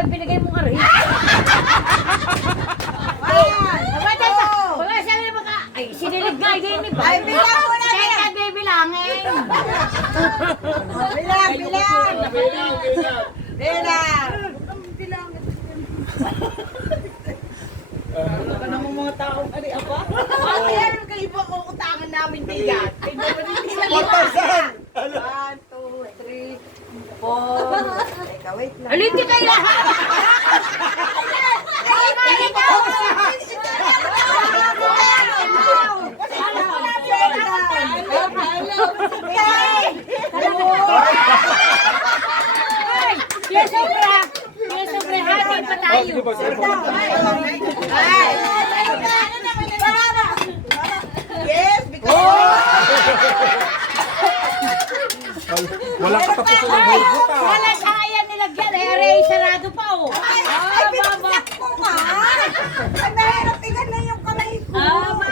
ba binigay mo ka rin? Wala sabi mo ka. Ay, sinilig nga, hindi ba? Ay, bilang mo na Kaya ka bibilangin. Bilang! Ano ka naman mga taong ari apa? Kaya kayo po uutangan namin diyan. Ay, dapat hindi sa 1, 2, 3, 4. Teka, wait lang. Alin di kayo lahat? Yes, sobre hati pa tayo. Yes, because... Wala katapusan ng hugot ah. Wala kaya nilagyan. Aray, sarado pa oh. Ay, binagsak ko nga! Ay, mahirap na yung kamay ko! Baba.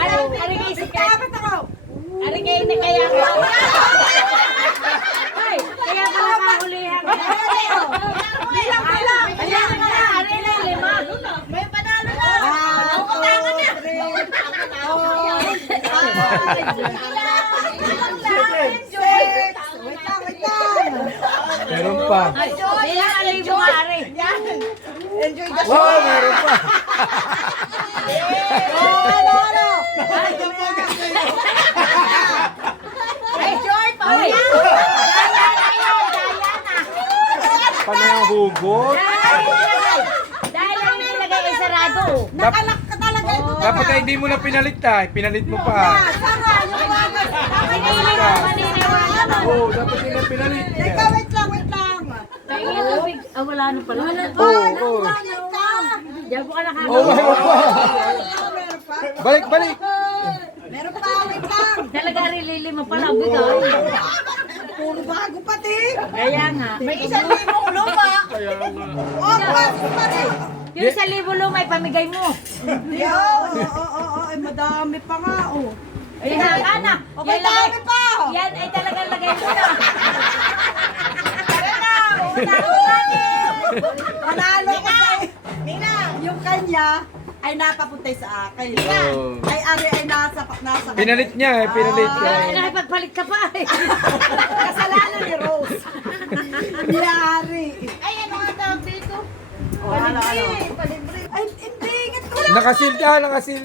Ano kayo si Kaya? Dapat ako! Ano kayo na kaya ka? Ay, kaya pala kahulihan. Bilang! Ayan na, aray na yung lima. May panalo na! 1, 2, 3, 4, 5, 6, 7, 8, 9, 10. Wait lang! Meron pa. Ay, bilang aray mo aray. Enjoy the show! Wow, meron pa. Enjoy pa! Ay, Diana na yun, Diana. Paano yung hugot? Dahil ang nilagay ay sarado. Nakalak ka talaga ito. Dapat ay hindi mo na pinalit ah. Pinalit mo pa. Sara, yung wagas. Maniniwala mo. Oo, dapat hindi na pinalit. Teka, wait lang. Tingin tubig. Wala na pala. Oo. Diyan po ka Oo, nakakawala. meron pa. Meron pa? Balik. Meron pa, wait lang. Talaga rilili mo pala. Bigay. Puro bago pati. Kaya nga. May 1,000 luma. Oh, bago pa rin. Yung 1,000 lumay, pamigay mo. Oo, ay madami pa nga, oh. Ay, Ana. Okay, dami pa. Yan ay talagang lagay mo na. Panalo ko sa'yo. Yung kanya ay napapuntay sa akin. Oo. Ay ari ay nasa Pinalit niya eh, pinalit niya. Nakipagpalit ka pa eh. kasalanan ni Rose. Yari. Ay, ano nga tawag dito? Palibre. Ay, hindi. Nakasil ka, nakasil.